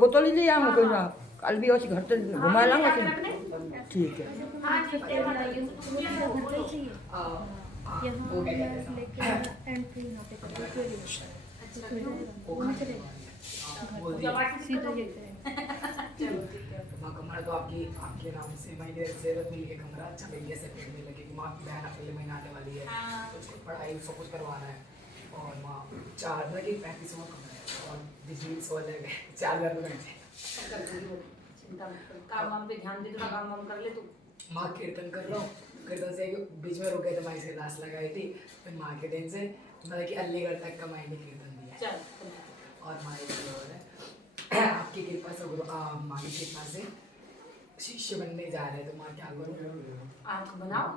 बोतल ही ले आऊँ कोई ना, कल भी वैसे घर से घुमा लाऊंगा तुम। ठीक है। एंट्री यहाँ पे कर सीधा ये कमरा तो आपके नाम से मैं जरूरत मिल के कमरा अच्छा मिल गया, सेपरेट में लगे कि माँ बहन अगले महीने आने वाली है, उसको पढ़ाई सब कुछ करवाना है। और माँ 4 मतलब कि 35वां कमरा है और बिजली 100 लग गए, 4,000 रुपये चिंता मत कर, काम वाम पे ध्यान दे, थोड़ा काम वाम कर ले तू। माँ कीर्तन कर लो, कीर्तन से बीच में रुके थे, माँ से क्लास लगाई थी, फिर माँ के दिन से मतलब कि अलीगढ़ तक का माँ ने कीर्तन दिया। चल और माँ आपकी कृपा से माँ की कृपा से शिष्य बनने जा रहे हैं, तो माँ क्या करूँ? आंख बनाओ,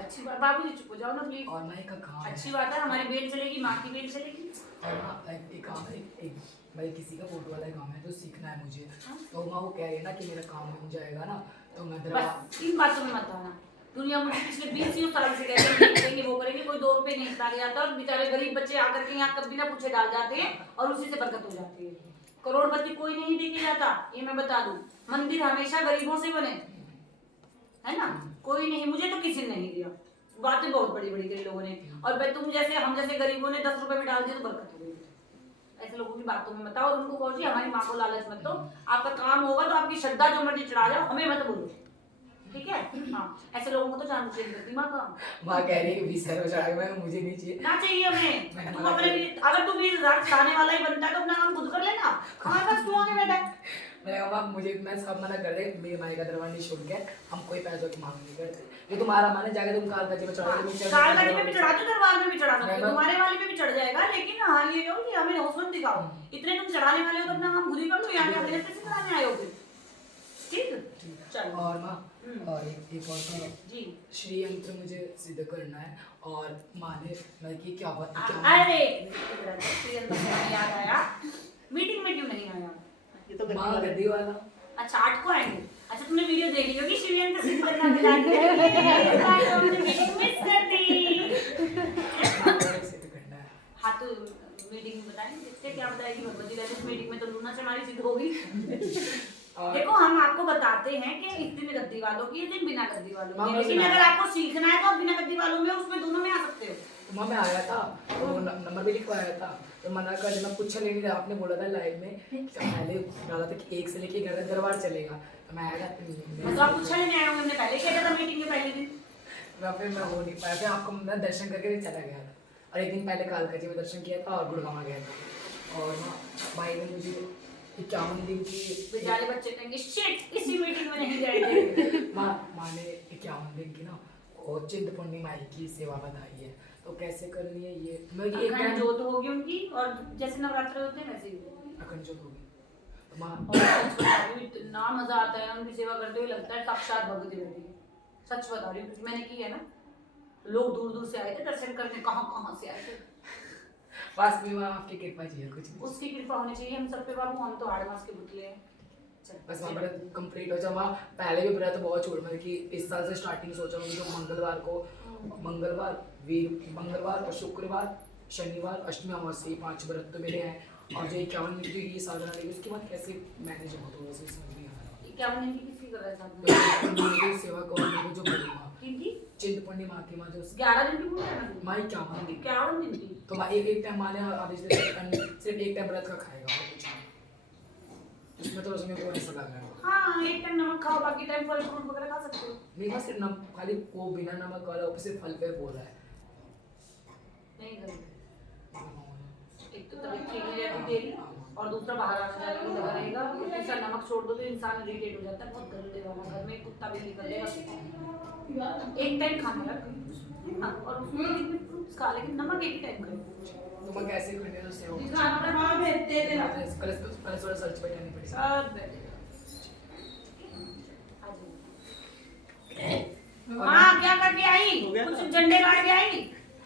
अच्छी बात। बाबू जी चुप हो जाओ ना प्लीज। और माँ का काम अच्छी बात है, हमारी बेल चलेगी, माँ की बेल चलेगी। और माँ एक काम है, एक भाई किसी का फोटो वाला काम है जो सीखना है मुझे, तो माँ वो कह रही है ना कि मेरा काम बन जाएगा ना, तो मैं बस इन बातों में मत आना। दुनिया मुझे पिछले 20 साल से कहते हैं करेंगे वो करेंगे, कोई 2 रुपए नहीं निकाले जाता और बेचारे गरीब बच्चे आकर के यहाँ कभी ना पूछे डाल जाते हैं और उसी से बरकत हो जाती है। करोड़पति कोई नहीं देके जाता, ये मैं बता दूं। मंदिर हमेशा गरीबों से बने, है ना? कोई नहीं, मुझे तो किसी ने नहीं दिया। बातें बहुत बड़ी बड़ी करी लोगों ने, और भाई तुम जैसे हम जैसे गरीबों ने 10 रुपए में डाल दिया तो बरकत हो गई। ऐसे लोगों की बातों में मत आओ और उनको कहो जी हमारी माँ को लालच मत दो, आपका काम होगा तो आपकी श्रद्धा जो मर्जी चढ़ा जाओ, हमें मत बोलो, ठीक है? हाँ, ऐसे लोगों को तो जान बुझे करती माँ का। माँ कह रही है कि 20,000 चढ़ाए मैं, मुझे नहीं चाहिए ना चाहिए हमें। तुम अपने अगर तू 20,000 चढ़ाने वाला ही बनता है तो अपना काम खुद कर लेना, हमारे पास क्यों आके बैठा है? मैंने कहा माँ मुझे, मैं सब मना कर दे, मेरे माई का दरबार नहीं छोड़ के हम कोई पैसों की मांग नहीं करते, ये तुम्हारा माने जाके तुम काल में चढ़ा दो, काल गजी में भी चढ़ा दो, दरबार में भी चढ़ा सकते हो, तुम्हारे वाले में भी चढ़ जाएगा, लेकिन हाँ ये हो कि हमें हौसला दिखाओ। इतने तुम चढ़ाने वाले हो तो अपना काम खुद ही कर लो, यहाँ अगले से कराने आए हो फिर, ठीक? चलो। और माँ और एक और तो जी श्री यंत्र मुझे सिद्ध करना है, और माँ ने मैं कि क्या बात अरे याद आया, मीटिंग में क्यों नहीं आया? माँ गद्दी वाला। अच्छा 8 को आएंगे। अच्छा तुमने वीडियो देख ली होगी, शिवयंत्र सिद्ध करना मिला के मीटिंग मिस कर दी। सिद्ध करना है। हाँ तो मीटिंग में बताएंगे, देखते क्या बताएगी भगवती। वैसे मीटिंग में तो लूना चमारी सिद्ध होगी। देखो हम आपको बताते हैं कि इस दिन गद्दी वालों की, इस दिन बिना गद्दी वालों की, लेकिन अगर आपको सीखना है तो आप बिना गद्दी वालों में उसमें दोनों में आ सकते हो। तो माँ मैं आया था, तो नंबर भी लिखवाया था, तो मना कर मैं पूछा लेने आपने बोला था लाइव में, पहले डाला था कि 1 से लेके 11 दरबार चलेगा, तो मैं आया था। मतलब आप पूछा लेने आए होंगे, हमने पहले किया था मीटिंग के पहले दिन। मैं हो नहीं पाया, फिर आपको मैं दर्शन करके भी चला गया था, और एक दिन पहले कालका जी में दर्शन किया था और गुड़गांव गया था। और भाई ने मुझे 51 दिन की, बेचारे बच्चे कहेंगे शिट इसी मीटिंग में नहीं गए थे। माँ ने 51 दिन की ना और चिंतपूर्णी माई की सेवा बताई है, तो कैसे करनी है ये मैं एक अखंड जोत होगी उनकी, और जैसे नवरात्र होते हैं वैसे ही अखंड जोत होगी। तो माँ इतना मजा आता है उनकी सेवा करते हुए, लगता है साक्षात भगवती बैठी है। सच बता रही हूँ क्योंकि मैंने की है ना, लोग दूर दूर से आए थे दर्शन करने, कहाँ कहाँ से आए थे। बस भी माँ आपकी कृपा चाहिए, कुछ नहीं। उसकी कृपा होनी चाहिए हम सब पे बाबू, हम तो 8 मास के पुतले हैं। बस वहाँ व्रत कंप्लीट हो जाए। वहाँ पहले भी व्रत बहुत छोड़, मतलब कि इस साल से स्टार्टिंग सोचा हूँ जो मंगलवार को, मंगलवार और शुक्रवार, शनिवार, अष्टमी, अमावस्या, 5 व्रत तो मेरे हैं, और जो 51 दिन की ये साधना लेगी उसके बाद कैसे मैनेज हो, तो वैसे समझ नहीं आ रहा। 51 दिन की किसकी कर रहा है साधना? सेवा को जो बड़ी माँ किनकी? चिंतपूर्णी माँ की, माँ जो 11 दिन की पूरी है ना? माँ 51 दिन 51 दिन की। तो माँ एक टाइम माँ ने आदेश दिया सिर्फ एक टाइम व्रत का खाएगा और कुछ नहीं, उसमें तो उसमें कोई ऐसा लग रहा है। हाँ एक टाइम नमक खाओ, बाकी टाइम फल फ्रूट वगैरह खा सकते हो। नहीं बस सिर्फ खाली वो बिना नमक वाला, ऊपर से फल पे बोल रहा है। नहीं करेंगे, एक तो तबीयत ठीक नहीं रहती तेरी, और दूसरा बाहर आने जाने की लगा रहेगा, तीसरा नमक छोड़ दो तो इंसान इरिटेट हो जाता है, बहुत गंदे वाला, घर में कुत्ता भी निकल जाएगा। एक टाइम खाने रख, और उसमें फ्रूट्स खा, लेकिन नमक एक ही टाइम खाओ। तो मैं कैसे करने तो से हो खाना भेजते थे ना, कल थोड़ा सर्च पे करनी पड़ी। सब बैठेगा। हाँ क्या करके आई? कुछ झंडे गाड़ के आई?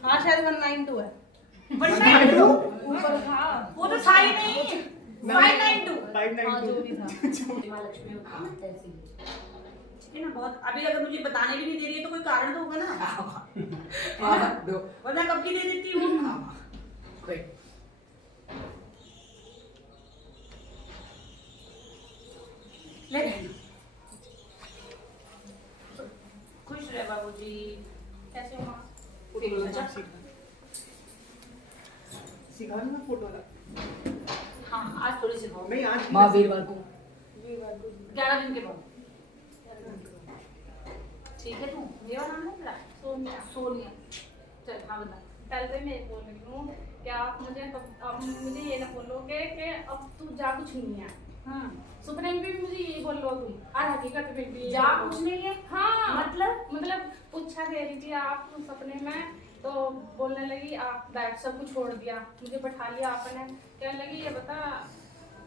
हाँ शायद 192 है। 192? वो तो था ही नहीं। 592। हाँ जो भी था। महालक्ष्मी होती है ऐसी। ठीक है ना, बहुत अभी अगर मुझे बताने भी नहीं दे रही है तो कोई कारण तो होगा ना। दो वरना कब की दे देती हूँ। कोई सिखा ना फोटो लगा। हाँ आज थोड़ी सिखाओ नहीं आज माँ वीरवार को 11 दिन के बाद। ठीक है, तू मेरा नाम है तेरा सोनिया। सोनिया। चल हाँ बता। पहले तो मैं बोल रही हूँ कि आप मुझे अब मुझे ये ना बोलोगे कि अब तू जा कुछ नहीं है। सपने में भी मुझे ये बोल लो तुम, और हकीकत में भी जा कुछ नहीं है। हाँ मतलब पूछा दे रही थी आप सपने में, तो बोलने लगी आप बैग सब कुछ छोड़ दिया, मुझे बैठा लिया आपने, कहने लगी ये बता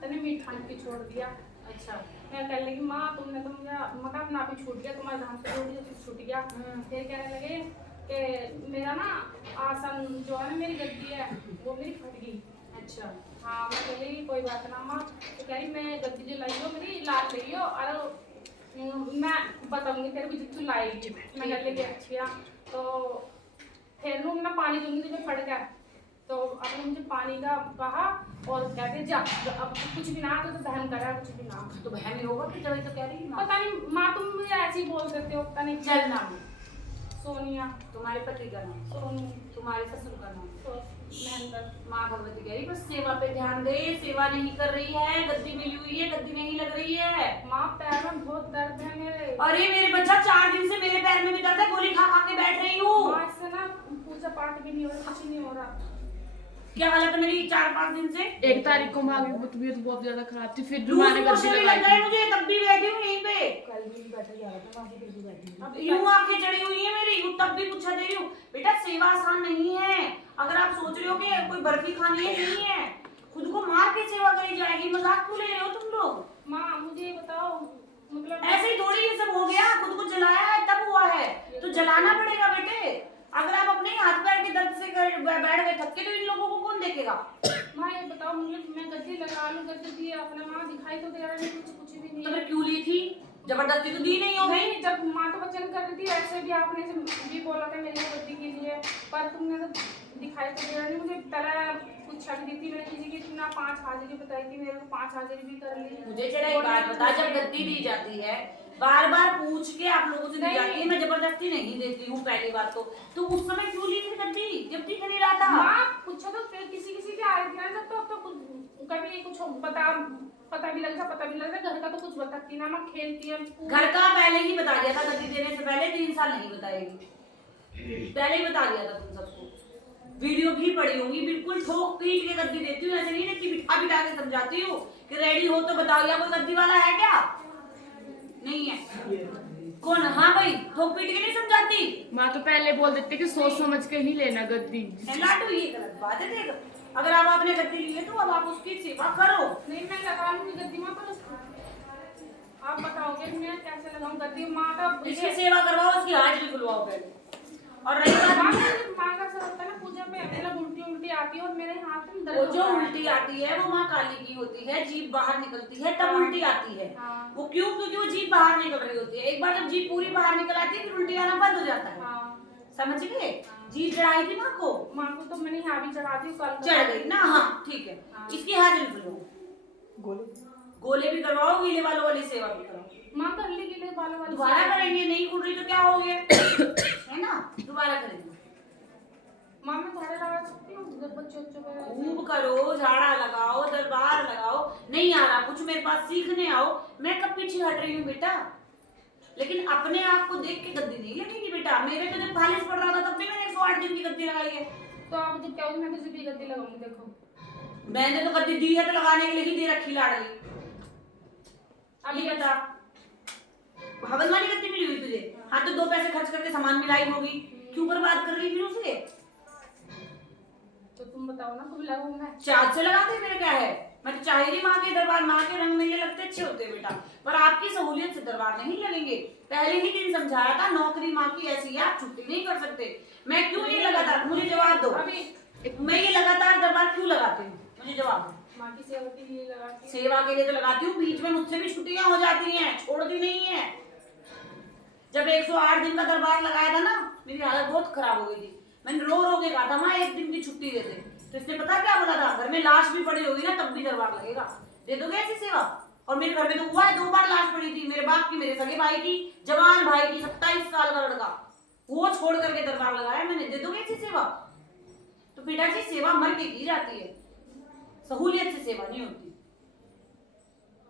तने मीठ खाने की छोड़ दिया। अच्छा मैं कहने लगी माँ तुमने तो मुझे मकान ना भी छूट गया, तुम्हारे धाम से रोटी तो छूट गया। फिर कहने लगे कि मेरा ना आसन जो है ना मेरी गद्दी है वो मेरी फट गई। अच्छा हाँ मैं कह रही कोई बात ना माँ, तो कह रही मैं गद्दी जो लाई हो मेरी लाद रही हो और मैं बताऊंगी तेरे को जितनी लाएगी। मैं कह लगी अच्छा। तो फिर मैं ना पानी दूंगी तुझे फट गया, तो आपने मुझे पानी का कहा और कहते जा अब कुछ भी ना तो बहन करा कुछ भी ना। तो बहन ही होगा कि जब तो कह रही है पता नहीं माँ तुम मुझे ऐसे ही बोल देते हो, पता नहीं। चल नाम सोनिया। तुम्हारे पति का नाम, सोनू। तुम्हारे ससुर का नाम। महेंद्र। माँ भगवती कह रही बस सेवा पे ध्यान दे, सेवा नहीं कर रही है, गद्दी मिली हुई है, गद्दी नहीं लग रही है। माँ पैर में बहुत दर्द है मेरे। अरे मेरे बच्चा 4 दिन से मेरे पैर में भी दर्द है, गोली खा खा के बैठ रही हूँ। माँ इससे ना पूजा पाठ भी नहीं हो रहा, कुछ नहीं हो रहा। क्या हालत है मेरी 4-5 दिन से? 1 तारीख को माँ की तबीयत बहुत ज्यादा खराब थी, फिर लूज माँ ने मोशन गद्दी भी लग लगाई गए मुझे, तब भी बैठी हूँ यहीं पे। कल भी बैठा जा रहा था, वहाँ पे भी बैठी हूँ। अब यूं आंखें चढ़ी हुई है मेरी, तब भी पूछा दे रही हूँ। बेटा सेवा आसान नहीं है, अगर आप सोच रहे हो कि कोई बर्फी खानी है, नहीं है। खुद को मार के सेवा करी जाएगी, मजाक क्यों ले रहे हो तुम लोग? माँ मुझे ये बताओ मतलब ऐसे ही थोड़ी ये सब हो गया, खुद को जलाया है तब हुआ है, तो जलाना पड़ेगा बेटे। अगर आप अपने हाथ पैर के दर्द से बैठ गए थक के, तो इन लोगों को कौन देखेगा? माँ ये बताओ मुझे, मैं गद्दी लगा लूं, गद्दी दी अपने माँ दिखाई तो दे रहा नहीं, कुछ भी नहीं तो है। फिर क्यों ली थी? जबरदस्ती तो दी नहीं हो गई। नहीं जब माँ तो वचन कर रही थी, ऐसे भी आपने भी बोला था मेरी गद्दी के लिए, पर तुमने तो दिखाई तो दे रहा नहीं। मुझे पहले पूछा भी दी थी मैंने किसी की, तुमने 5 हाजिरी बताई थी मेरे को, 5 हाजिरी भी कर ली। मुझे जरा एक बात बता, जब गद्दी दी जाती है बार बार पूछ के आप लोगों से दी जाती है, मैं जबरदस्ती नहीं देती हूँ पहली बात तो उस समय क्यों ली थी गद्दी जब दिख नहीं रहा था? माँ पूछो तो किसी किसी के आ रही थी ना, जब तो कभी कुछ पता भी लगता, घर का तो कुछ बताती ना, माँ खेलती है। घर का पहले ही बता दिया था, गद्दी देने से पहले 3 साल नहीं बताएगी, पहले ही बता दिया था तुम सबको। वीडियो भी पड़ी होंगी, बिल्कुल ठोक पीट के गद्दी देती हूँ, ऐसे नहीं देती, बिठा बिठा के समझाती हूँ कि रेडी हो तो बताओ, या कोई गद्दी वाला है क्या? नहीं है। कौन? हाँ भाई, ठोक पीट के नहीं समझाती। माँ तो पहले बोल देते कि सोच समझ के ही लेना गद्दी। लाडू ये गलत बात है। देख अगर आप आपने गद्दी ली है तो अब आप उसकी सेवा करो। नहीं मैं लगा लूंगी गद्दी माँ, पर आप बताओगे मैं कैसे लगाऊं गद्दी माँ का? इसकी सेवा करवाओ, उसकी हाजिरी खुलवाओ पहले। और रही बात माँ का सर होता है ना पूजा में, मतलब उल्टी आती है और मेरे हाथ में दर्द वो होता जो है। उल्टी आती है वो माँ काली की होती है, जीभ बाहर निकलती है तब उल्टी आती है। हाँ। वो क्यों? क्योंकि वो जीभ बाहर निकल रही होती है। एक बार जब जीभ पूरी बाहर निकल आती है फिर उल्टी आना बंद हो जाता है। हाँ। समझ गए? जीभ चढ़ाई थी माँ को? माँ को तो मैंने यहाँ भी चढ़ा दी, कल चढ़ गई ना? हाँ ठीक है। हाँ। इसकी हाजिरी खुलवाओ, गोले भी करवाओ, गीले बालों वाली सेवा भी कराओ। माँ कर ली गीले बालों वाली दोबारा सेवा। करेंगे, नहीं खुल रही तो क्या हो गया? है ना, दोबारा करेंगे। माँ मैं झाड़ा लगा सकती हूँ जब बच्चों को? खूब करो, झाड़ा लगाओ, दरबार लगाओ। नहीं आ रहा कुछ मेरे पास सीखने आओ, मैं कब पीछे हट रही हूँ बेटा। लेकिन अपने आप को देख के गद्दी नहीं लगेगी बेटा। मेरे तो जब फालिश पड़ रहा था तब भी मैंने 108 दिन की गद्दी लगाई है। तो आप जब कहोगे मैं तुझे भी गद्दी लगाऊंगी। देखो मैंने तो गद्दी दी है तो लगाने के लिए ही दे रखी लाडली। अभी ये बता, भवन वाली गद्दी मिली हुई तुझे? हाँ तो 2 पैसे खर्च करके सामान मिलाई होगी, क्यों बर्बाद कर रही फिर उसे? तो तुम बताओ ना, तुम लगाऊंगा। चार्ज से लगाते मेरे क्या है? मैं तो चाह रही माँ के दरबार, माँ के रंग मेले लगते अच्छे होते हैं बेटा, पर आपकी सहूलियत से दरबार नहीं लगेंगे। पहले ही दिन समझाया था, नौकरी माँ की ऐसी है, आप छुट्टी नहीं कर सकते। मैं क्यों ये लगातार, मुझे जवाब दो। अभी मैं ये लगातार दरबार क्यों लगाती हूँ, मुझे जवाब दो। माँ की सेवा के लिए लगाती हूँ। सेवा के लिए तो लगाती हूँ, बीच में मुझसे भी छुट्टियां हो जाती हैं, छोड़ती नहीं है। जब 108 दिन का दरबार लगाया था ना, मेरी हालत बहुत खराब हो गई थी। मैंने रो रो के कहा था माँ 1 दिन की छुट्टी दे दे, तो इसने पता क्या बोला था, घर में लाश भी पड़ी होगी ना तब भी दरबार लगेगा, दे दोगे ऐसी सेवा? और मेरे घर में तो हुआ है, 2 बार लाश पड़ी थी, मेरे बाप की, मेरे सगे भाई की, जवान भाई की, 27 साल का लड़का, वो छोड़ करके दरबार लगाया मैंने, दे दोगे ऐसी सेवा? तो पिताजी सेवा मर के की जाती है, सहूलियत से सेवा नहीं होती।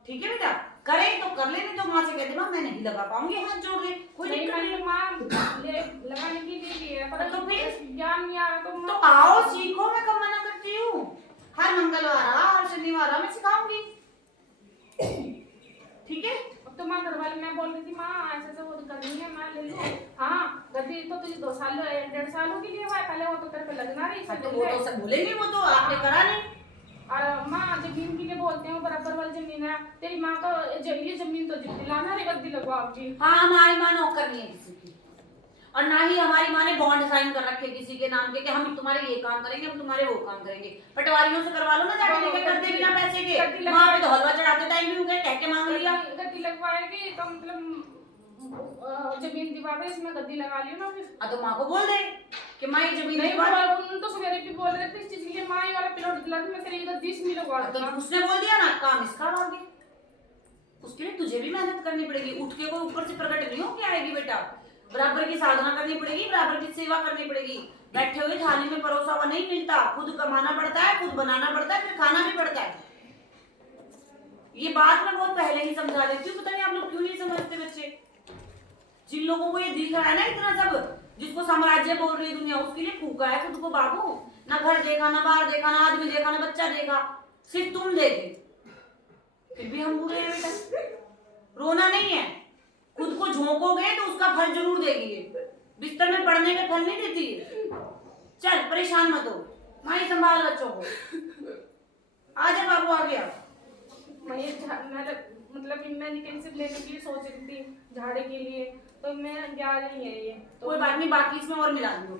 ठीक है बेटा, करें तो कर ले, नहीं तो माँ से कह दे माँ मैं नहीं लगा पाऊंगी, हाथ जोड़ ले, कोई नहीं, दिक्कत मैंने नहीं। तो माँ लगाने की दे दी है, पर तो फिर? ज्ञान नहीं आ रहा तो तो आओ सीखो, मैं कब मना करती हूँ। हर मंगलवार हर शनिवार मैं सिखाऊंगी। ठीक है, अब तो माँ घर वाले मैं बोल रही थी माँ ऐसे ऐसे वो तो करनी है, मैं ले लूँ। हाँ गद्दी तो तुझे 2 साल 1.5 सालों के लिए हुआ है, पहले वो तो तेरे पे लगना रही तो वो तो सब बोलेंगे, वो तो आपने करा नहीं। और माँ जमीन के लिए बोलते हैं बराबर वाली जमीन है, तेरी माँ तो ये जमीन तो दिलाना रे गद्दी लगवाओगी। हाँ, हमारी माँ नौकर नहीं है किसी की, और ना ही हमारी माँ ने बॉन्ड साइन कर रखे किसी के नाम के कि हम तुम्हारे ये काम करेंगे, हम तुम्हारे वो काम करेंगे। पटवारियों से करवा लो ना जाके, लेके कर दे बिना पैसे के। वहाँ पे तो हलवा चढ़ाते टाइम भी उनके कह के मांग लिया। गद्दी लगवाएगी तो मतलब जमीन दिवा दे, इसमें गद्दी लगा लियो ना फिर। तो माँ को बोल दे कि माँ ये जमीन नहीं दिवा दे। उन तो सवेरे भी बोल रहे थे इस चीज के लिए, माँ ये वाला प्लॉट दिला दे, मैं तेरी गद्दी इसमें लगवा तो दूंगा। उसने बोल दिया ना, काम इसका आगे, उसके लिए तुझे भी मेहनत करनी पड़ेगी। उठ के कोई ऊपर से प्रकट नहीं हो के आएगी बेटा, बराबर की साधना करनी पड़ेगी, बराबर की सेवा करनी पड़ेगी। बैठे हुए थाली में परोसा हुआ नहीं मिलता, खुद कमाना पड़ता है, खुद बनाना पड़ता है, फिर खाना भी पड़ता है। ये बात मैं बहुत पहले ही समझा देती हूँ, पता नहीं आप लोग क्यों नहीं समझते बच्चे। जिन लोगों को ये दिख रहा है ना इतना सब, जिसको साम्राज्य बोल रही दुनिया, उसके लिए फूका है खुद को बाबू। ना घर देखा, ना बाहर देखा, ना आदमी देखा, ना बच्चा देखा, सिर्फ तुम देखे। फिर भी हम बुरे हैं बेटा, रोना नहीं है। खुद को झोंकोगे तो उसका फल जरूर देगी ये, बिस्तर में पड़ने का फल नहीं देती है। चल परेशान मत हो, माँ ही संभाल बच्चों को। आजा बाबू, आ गया। मैं ये मतलब मैंने कहीं से लेने के लिए सोच रही थी झाड़े के लिए, तो मैं जा रही है ये तो कोई बात नहीं, बाकी इसमें और मिला दो।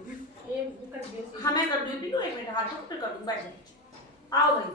ये कर दियो। हाँ मैं कर दूँ, एक मिनट हाथ धो फिर कर दूँ, बैठ जाओ। आओ भाई।